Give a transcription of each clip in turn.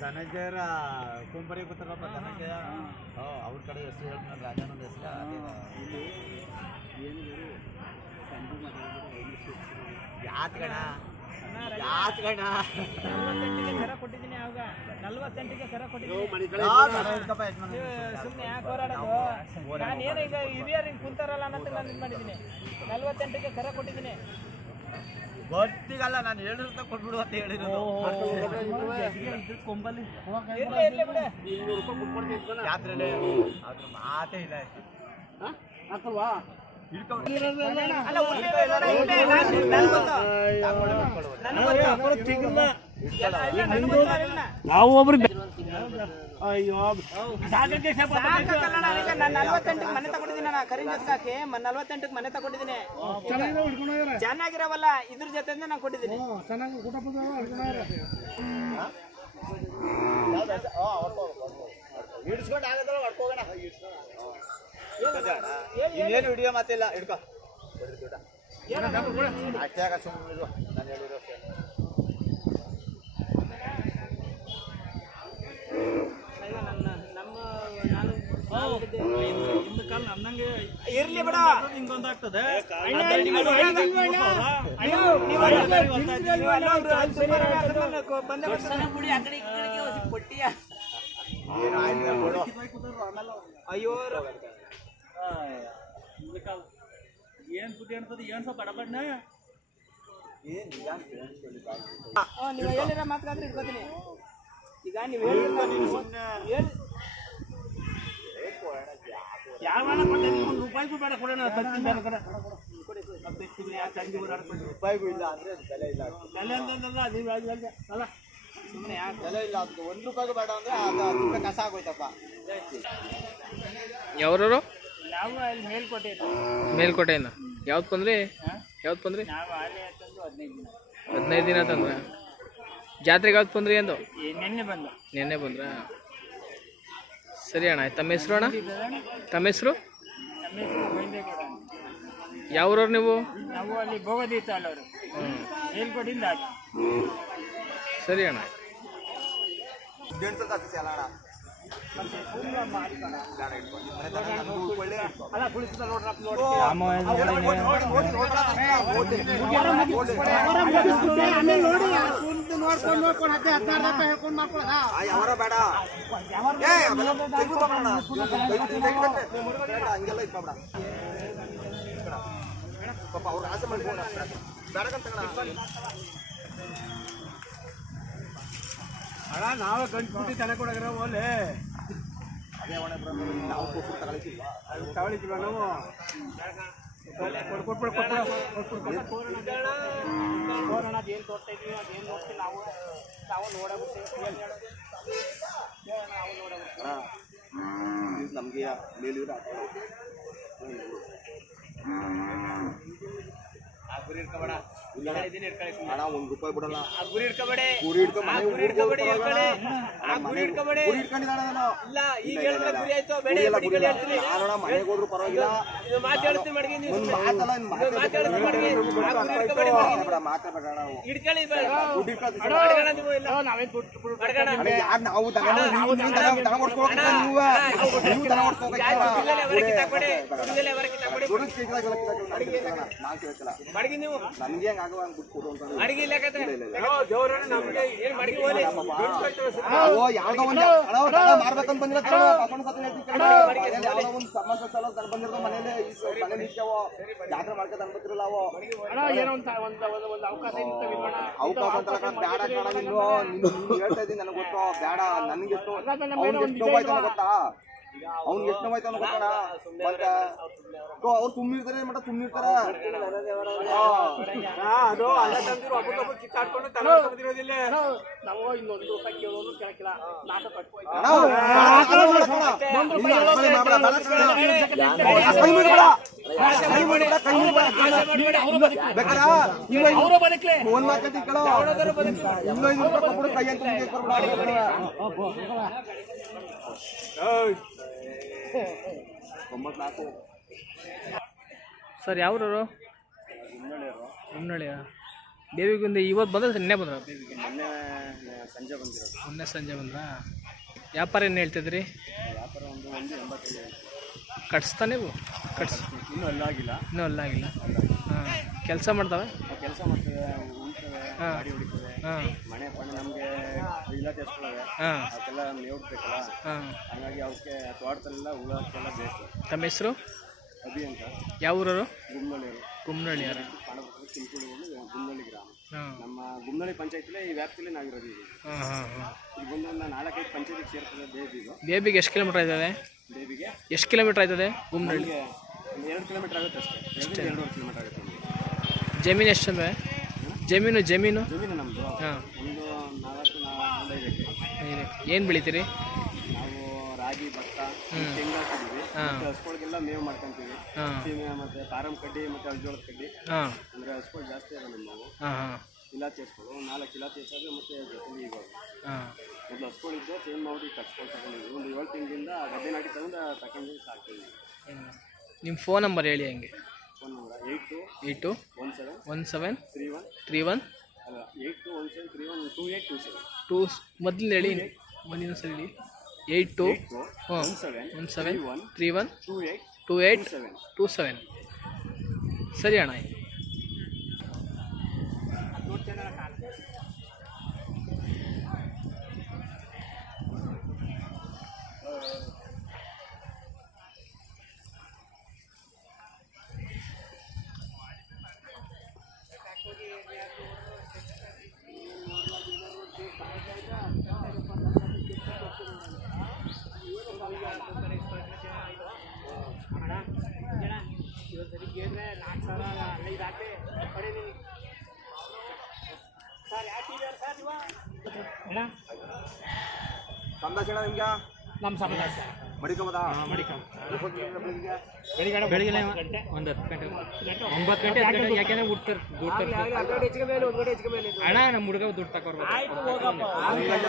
ಧನಂಜಯರ ಕುಂಬರಿ ಗೊತ್ತಲ್ಲಪ್ಪ ಧನಂಜಯ? ಅವ್ರ ಕಡೆ ಹೆಸರು ಹೇಳ್ತಾರೆ ರಾಜಾನಂದ ಹೆಸರು. ಯಾತ್ ಗಣ ಯಾತ್ ಗಣ ನಲ್ವತ್ತೆಂಟಿಗೆ ಕರ ಕೊಟ್ಟಿದ್ದೀನಿ ಅವಾಗ ನಲ್ವತ್ತೆಂಟಿಗೆ ಕೊಟ್ಟಿದ್ದೀನಿ. ಸುಮ್ಮನೆ ಯಾಕೆ ಹೋರಾಡೋದು? ನಾನು ಏನು ಈಗ ಹಿರಿಯರು ಹಿಂಗೆ ಕುಂತಾರಲ್ಲ ಅನ್ನೋದು ನಾನು ಇದು ಮಾಡಿದ್ದೀನಿ. ನಲ್ವತ್ತೆಂಟಿಗೆ ಕರ ಕೊಟ್ಟಿದ್ದೀನಿ. ಗೊತ್ತಿಗಲ್ಲ ನಾನು ಹೇಳಿರ್ತ ಕೊಟ್ಬಿಡು ಅಂತ ಹೇಳಿರೋದು. ಯಾತ್ರೆಲೆ? ಅದ್ರ ಮಾತೇ ಇಲ್ಲ. ಅಲ್ಲ ನಾವು ಒಬ್ರು ಅಯ್ಯೋ ನಾನು ನಾನು ಮನೆ ತಗೊಂಡಿದ್ದೀನಿ ನಾನು ಜೊತೆ ಜೊತೆಗೆ ನಲ್ವತ್ತೆಂಟಕ್ಕೆ ಮನೆ ತಗೊಂಡಿದ್ದೀನಿ ಚೆನ್ನಾಗಿರವಲ್ಲ ಇದ್ರ ಜೊತೆ ನಾನು ಕೊಟ್ಟಿದ್ದೀನಿ ಹೊಡ್ಕೋಗೋಣ ಇನ್ನೇನು ವಿಡಿಯೋ ಮಾತಿಲ್ಲ ಹಿಡ್ಕೋ. ಅಷ್ಟೇ ಆಗ ಸುಮ್ಮನೆ ನಾನು ಹೇಳಿರೋ ಅಷ್ಟೇ. ಇರ್ಲಿ ಬಿಡ. ಹಿಂಗೊಂದಾಗ್ತದೆ ಏನು ಆಯ್ತು ಏನು ಬುದ್ಧಿ ಅನ್ಸದ? ಏನ್ ಸ್ವಲ್ಪ ಬಡಬಡ್ನ ನೀವು ಹೇಳಿರೋ ಮಾತಾದ್ರೆ ಇಟ್ಕೋತೀನಿ ಈಗ ನೀವು ಹೇಳಿ ಯಾವ ಒಂದು ರೂಪಾಯಿಗೂ ಬೇಡ ಕೊಡೋಣ ಕಡೆ. ರೂಪಾಯಿಗೂ ಇಲ್ಲ ಅಂದ್ರೆ ಅದು ಬೆಲೆ ಇಲ್ಲ ಬೆಲೆ ಅಂತಂದಲ್ಲ ನೀವು. ಅಲ್ಲ ಸುಮ್ಮನೆ ಯಾಕೆ? ಬೆಲೆ ಇಲ್ಲ ಅದು ಒಂದು ರೂಪಾಯಿಗೂ ಬೇಡ ಅಂದ್ರೆ ಅದು ಕಸ ಆಗೋಯ್ತಪ್ಪ. ಯಾವ್ರವರು? ನಾವು ಅಲ್ಲಿ ಮೇಲ್ಕೋಟೆ ಮೇಲ್ಕೋಟೆಯಿಂದ? ಯಾವ್ದು ಬಂದ್ರಿ? ಯಾವ್ದು ಬಂದ್ರಿ? ನಾವು ಅಲ್ಲಿ ತಂದು ಹದಿನೈದು ದಿನ. ಹದಿನೈದು ದಿನ ತಂದ್ರ? ಜಾತ್ರೆಗೆ ಯಾವ್ದು ಬಂದ್ರಿ ಅಂದು? ಈ ನಿನ್ನೆ ಬಂದು. ನಿನ್ನೆ ಬಂದ್ರ? ಸರಿ ಅಣ್ಣ ತಮ್ಮ ಹೆಸರು ಅಣ್ಣ? ತಮ್ಮ ಹೆಸರು? ಯಾವ್ರವ್ರು ನೀವು? ನಾವು ಅಲ್ಲಿ ಮೇಲ್ಕೋಟೆಯಿಂದ ಸರಿ ಅಣ್ಣ? ಗೆಣಸದ ಹತ್ತಿಸಿ ಅಲ್ಲ ಅಣ್ಣ ಬೇಡ ಇಟ್ಕೊ. ನಿಮ್ ಮನೆ ತನಕ ನನ್ಗೂ ಒಳ್ಳೆ ಇಟ್ಕೊ. ಅಲ್ಲ ಕುಳಿತದ ನೋಡ್ರಪ್ಪ ನೋಡಿ ಆ, ಯಾವಾರ ಬೇಡ ಏ, ಅವೆಲ್ಲ ತೆಗ್ದು ತಗೊಳೋಣ. ದಯವಿಟ್ಟು ತೆಗ್ದು ತಗೊಳ್ಳಿ. ಬೇಡ, ಹಂಗೆಲ್ಲ ಇಟ್ಕೊಬೇಡ. ಪಾಪ ಅವ್ರು ಆಸೆ ಮಾಡ್ಕೊಂಡ ಬೇಡಕಂತ ಅಣ್ಣ ನಾವೇ ಗಂಟು ತಲೆ ಕೊಡಗ್ರ ಓಲೆ ಅದೇ ಒಣ ನಾವು ಕೊಟ್ಟು ಅದು ನಾವು? ನೋಡೋಣ ಅದೇನು ತೋರ್ತಾ ಇದೀವಿ ಅದೇನು ನೋಡ್ತೀವಿ ನಾವು? ನಾವು ನೋಡಬೇಕು ನಾವು ಇದು ನಮಗೆ ಮೇಲಿದ್ರೆ ಗುರಿ ಇಟ್ಕೊಬೇಡ ಇದನ್ನ ಇಟ್ಕೊಳ್ಳಿ ಹಣ ಒಂದ್ ರೂಪಾಯಿ ಬಿಡಲ್ಲ ಆ ಗುರಿ ಇಟ್ಕೊಬೇಡಿ ಗುರಿ ಆ ಮನೆ ಗುರಿ ಇಟ್ಕೊಬೇಡಿ ಇಟ್ಕೊಳ್ಳಿ ಆ ಗುರಿ ಇಟ್ಕೊಬೇಡಿ ಗುರಿ ಇಟ್ಕೊಂಡಿದ್ದಾಳೆ ನಾನು ಇಲ್ಲ ಈಗ ಹೇಳಿದ್ರೆ ಗುರಿ ಆಯ್ತು ಬೇಡ ಗುರಿ. ಹೇಳ್ತೀನಿ. ಮನೆಗೆ ಹೋದ್ರು ಪರವಾಗಿಲ್ಲ. ನೀವು ಇಲ್ಲ ನಮ್ಗೆ ಏನ್ ಮಡಗಿ ಹೋಲಿ ಓ ಯಾವ್ದೋ ಒಂದು ಅಣ್ಣ, ಅವ್ರು ದನ ಮಾರ್ಬೇಕಂತ ಬಂದಿರೋ. ಒಂದು ಸಮಸ್ಯೆ ಸಲ ಬಂದಿರೋ ಮನೇಲಿ ಜಾತ್ರೆ ಮಾಡ್ಕೊತ ಅವು ಅವಕಾಶ ಅಂತ ಬೇಡ ಕಣ ನೀನು. ಹೇಳ್ತಾ ಇದ್ದೀನಿ ನನಗೆ ಗೊತ್ತು. ಬೇಡ ನನಗೆ ಎಷ್ಟು ಅವ್ನಿಗೆ ಎಷ್ಟು ನೋವಾಯ್ತು ಗೊತ್ತಾ? ಅವ್ನಿಗೆ ಎಷ್ಟು ನೋವಾಯ್ತು ಅನ್ನೋ ಗೊತ್ತಣ ಮತ್ತೆ ಅವ್ರು ಸುಮ್ಮನಿರ್ತಾರೆ ಮಟ್ಟ ಸುಮ್ಮನಿರ್ತಾರ ಅದು ಅಲ್ಲ ತಂದಿರು ಕಿತ್ತಾಡ್ಕೊಂಡು ತಲೆ ಬಂದಿರೋದಿಲ್ಲ ನಾವು ಇನ್ನೊಂದು ರೂಪಾಯಿ ಕೇಳಕ್ಕಿಲ್ಲ. ಒಂದ್ ಕೇಳೋ. ರೂಪಾಯಿ ಕೈ ಅಂತ ಸರ್ ಯಾವ್ರವರು? ಹುನ್ನಳ್ಳಿಯ ದೇವಿಗುಂದಿ ಇವತ್ತು ಬಂದ್ರೆ ನಿನ್ನೆ ಬಂದ್ರ? ಮೊನ್ನೆ ಸಂಜೆ ಬಂದಿರೋದು ಮೊನ್ನೆ ಸಂಜೆ ಬಂದ್ರಾ? ವ್ಯಾಪಾರ ಏನು ಹೇಳ್ತಿದ್ರಿ? ವ್ಯಾಪಾರ ಒಂದು ಒಂದು ಎಂಬತ್ತು ಕಟ್ಸ್ತಾ ನೀವು? ಕಟ್ಸ್ ಇನ್ನೂ ಅಲ್ಲಾಗಿಲ್ಲ. ಇನ್ನೂ ಅಲ್ಲಾಗಿಲ್ಲ. ಹಾಂ ಕೆಲಸ ಮಾಡ್ತಾವೆ? ಕೆಲಸ ಮಾಡ್ತೇವೆ. ಗಾಡಿ ಹೊಡಿತದೆ. ಮನೆ ಪಣೆ ನಮಗೆ ಇಲಾಖೆ ಹಾಂ. ಅದಕ್ಕೆಲ್ಲ ಮೇವು ಬೇಕಲ್ಲ ಹಾಗಾಗಿ ಅವಕ್ಕೆ ತೋಟದಲ್ಲೆಲ್ಲ ಹುಳಕ್ಕೆಲ್ಲ ಬೇಕು. ತಮ್ಮ ಹೆಸರು? ಅಭಿ ಅಂತ. ಯಾವ ಊರವರು? ಕಾಣಬಹುದು ಚಿಂಚೋಳಿ ಗುಮ್ಮನಳ್ಳಿ ಗ್ರಾಮ. ನಮ್ಮ ಗುಮ್ಮನಳ್ಳಿ ಪಂಚಾಯತಿಲೇ ಈ ವ್ಯಾಪ್ತಿಲಿ ನಾವಿರೋದು ಈಗ. ಈಗ ಬಂದು ಒಂದು ನಾಲ್ಕೈದು ಪಂಚಾಯತಿಗೆ ಸೇರ್ತದೆ ಬೇಬಿದು ಬೇಬಿಗೆ ಎಷ್ಟು ಕಿಲೋಮೀಟರ್ ಆಯ್ತದೆ? ಬೇಬಿಗೆ? ಎಷ್ಟು ಕಿಲೋಮೀಟರ್ ಆಯ್ತದೆ ಗುಮ್ನಳ್ಳಿ? ನಮಗೆ ಒಂದು ಎರಡು ಕಿಲೋಮೀಟರ್ ಆಗುತ್ತೆ ಅಷ್ಟೇ. ಎರಡು ಕಿಲೋಮೀಟರ್ ಆಗುತ್ತೆ ಜಮೀನು ಎಷ್ಟು ಅಂದ್ರೆ? ಜಮೀನು ಜಮೀನು? ಜಮೀನು ನಮ್ಮದು ಹಾಂ. ಒಂದು ನಾಲ್ಕು ನಾಲ್ಕು ಐದು ಏನು ಬೆಳಿತೀರಿ? ನಾವು ರಾಗಿ ಭತ್ತ ತೆಂಗು ಹಾಕಿದ್ದೀವಿ. ಮತ್ತೆ ಹಸುಗಳಿಗೆಲ್ಲ ಮೇವು ಮಾಡ್ಕೊಂತೀವಿ. ಸೀಮೆ ಮತ್ತೆ ಕಾರಂ ಕಡ್ಡಿ ಮತ್ತೆ ಅಲ್ಜೋಳದ ಕಡ್ಡಿ. ಹಾಂ. ಅಂದರೆ ಹಸುಗಳು ಜಾಸ್ತಿ ಅದ ನಾವು ಹಾಂ ಹಾಂ. ಇಲಾಚಿ ಹಸುಗಳು ನಾಲ್ಕು ಇಲಾಚಿ ಹಸುಗಳು ಮತ್ತೆ ಜೊತೆಲಿ ಈಗ ಹಾಂ. ಮೊದಲು ಹಸುಗಳಿದ್ದು ಚೇಂಜ್ ಮಾಡಿ ಕಟ್ಸ್ಕೊಂಡು ತಗೊಂಡಿದ್ವಿ. ಒಂದು ಏಳು ತಿಂಗಳಿಂದ ಗದ್ದೆ ನಾಟಿ ತಗೊಂಡು ತಗೊಂಡು ಸಾಕ್ತೀವಿ ನಿಮ್ಮ ಫೋನ್ ನಂಬರ್ ಹೇಳಿ ಹಂಗೆ. Eight two one seven one seven three one three one. ಅಲ್ಲ eight two one seven three one two eight two seven. Two ಮೊದಲು ಹೇಳಿ ಮುಂದಿನ ಸಲ ಹೇಳಿ. ಏಯ್ಟ್ ಟು ಟು ಹಾಂ one seven one seven one three one two eight two eight seven. Two seven. ಸರಿ ಅಣ್ಣ ಸಂದಾಸಣ ನಿಮ್ಗೆ? ನಮ್ಮ ಸಮಸ್ಯೆ ಮಡಿಕೋಬೋದಾ ಬೆಳಿಗ್ಗೆ? ಒಂದು ಹತ್ತು ಗಂಟೆ. ಒಂಬತ್ತು ಗಂಟೆ. ಹತ್ತು ಗಂಟೆ ಯಾಕೆಂದ್ರೆ ಊಟ ಅಣ್ಣ ನಮ್ಮ ಹುಡುಗ ದುಡ್ಡು ತಗೊರ್ಬೇಕು ಗಂಟೆ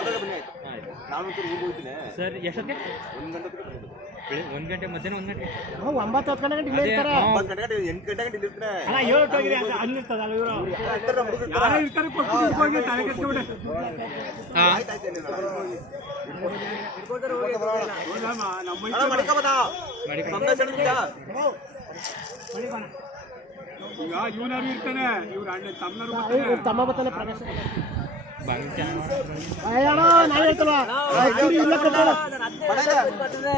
ನಾನು ಒಂಚೂರು ಹೋಗ್ತೀನಿ ಸರ್ ಎಷ್ಟೊತ್ತಿಗೆ? ಒಂದು ಗಂಟೆ ಒಂದು ಗಂಟೆ ಮಧ್ಯಾಹ್ನ ಒಂದು ಗಂಟೆ. ಒಂಬತ್ತು ಹತ್ತು ಗಂಟೆ ಗಂಟೆ ಇರ್ತಾರೆ. ಒಂಬತ್ತು ಗಂಟೆ ಗಂಟೆ ಎಂಟು ಗಂಟೆ ಗಂಟೆ ಇಲ್ಲಿರ್ತಾರೆ ಅಲ್ಲ ಏಳು ಹೋಗಿದೆ ಅಂತ ಅಲ್ಲಿರ್ತದಲ್ಲ ಇವರು. ಇರ್ತಾರೆ ಇರ್ತಾರೆ. ಇರ್ತಾರೆ ಕೊಟ್ಟು ಹೋಗಿ ತಲೆ. ಅಣ್ಣ? ಈಗ ಇವನಾರು ಇರ್ತಾನೆ ಇವ್ರ ಅಣ್ಣ ತಮ್ಮನರು ತಮ್ಮ ಬರ್ತಾನೆ ಪ್ರಕಾಶ್ ಅಯ್ಯಣ್ಣ ನಾನು?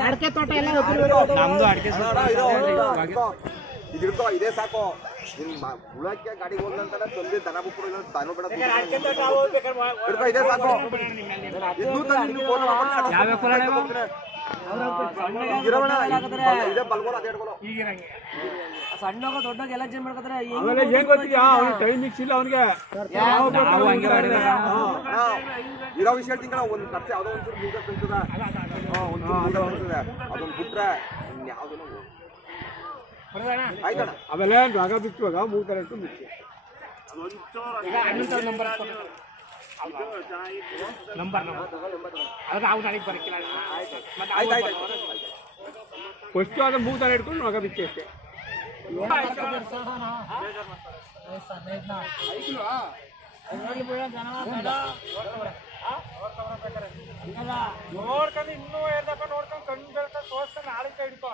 ಅಡಕೆ ತೋಟ ಎಲ್ಲ ನಮ್ದು ಅಡಿಕೆ. ಇದು ಹಿಡ್ಕೋ ಇದೇ ಸಾಕು. ನಿನ್ ಮ- ಉಳಕ್ಕೆ ಗಾಡಿಗೆ ಹೋಗ್ಲಂತಾನೆ ತಂದೆ ದನ ಬುಕ್ಕರು ಇಲ್ಲ ದನ ಬೇಡ ಹಿಡ್ಕೋ ಇದೇ ಸಾಕು. ನಿನ್ನ ಫೋನ್ ಮಾಡ್ಕೊಂಡು ಯಾವ್ಯಾವ ಇದೇ ಬಲ್ಗೋರ್ ಅದೇ ಹಿಡ್ಕೊಳ್ಳೋ. ಆಮೇಲೆ ಏನ್ ಗೊತ್ತಿದ್ಯಾ? ಅವ್ನು ಟೈಮಿಂಗ್ಸ್ ಇಲ್ಲ ಅವನಿಗೆ. ಇರೋ ವಿಷಯ ತಿಂಗಳ ಒಂದ್ ಖರ್ಚು ಯಾವ್ದೋ ಒಂಚೂರು ಅದೊಂದು ಬಿಟ್ರೆ ಇನ್ಯಾವ್ದೂ ಆಯ್ತಣ್ಣ? ಆಮೇಲೆ ಜಾಗ ಬಿಟ್ಟುವಾಗ ಮೂರು ತರ ಇಟ್ಟು ಮುಖ್ಯ ನಂಬರ್ ಅದು ಅವ್ನು ನನಗೆ ಬರಕಿಲ್ಲ ಮತ್ತೆ ಆಯ್ತು ಆಯ್ತು ಫಸ್ಟು ಅದು ಮೂರು ತರ ಇಟ್ಕೊಂಡು ಮಗ ಬಿಚ್ಚಿ ಅಷ್ಟೇ. ನೋಡ್ಕೊಂಡು ಇನ್ನೂ ಹೇಳ್ದಪ್ಪ ನೋಡ್ಕೊಂಡು ಕಣ್ಣು ಬೆಳ್ಕೊಂಡು ತೋರ್ಸ್ಕೊಂಡು ನಾಳೆ ಕೈ ಹಿಡ್ಕೊ.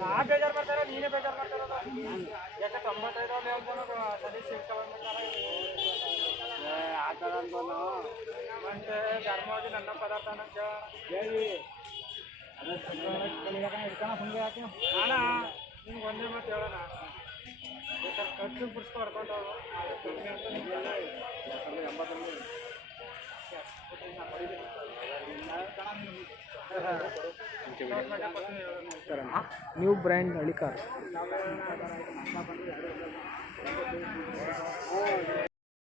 ನಾ ಬೇಜಾರ್ ಮಾಡ್ತಾರೆ ನೀನೇ ಬೇಜಾರು ಮಾಡ್ತಾರ ಯಾಕೆ ತೊಂಬತ್ತೈದು ಸರಿ ಹೇಳ್ತಾನ ಸತೀಶ್ ಶಿವಕುಮಾರ್ ಆ ಥರ ಅನ್ಕೊಂಡು ಮತ್ತೆ ಧರ್ಮವಾಗಿ ನನ್ನ ಪದಾರ್ಥ ಹೇಳಿ. ಅಣ್ಣ ನಿಮ್ಗೆ ಒಂದೇ ಮಾತು ಹೇಳೋಣ ಖರ್ಚು ಬಿಡಿಸ್ಕೊ ಹೊಡ್ಕೊಂಡು ಅಂತ ನಿಮ್ಗೆಲ್ಲ ನ್ಯೂ ಬ್ರ್ಯಾಂಡ್ ಹಳಿಕಾರ್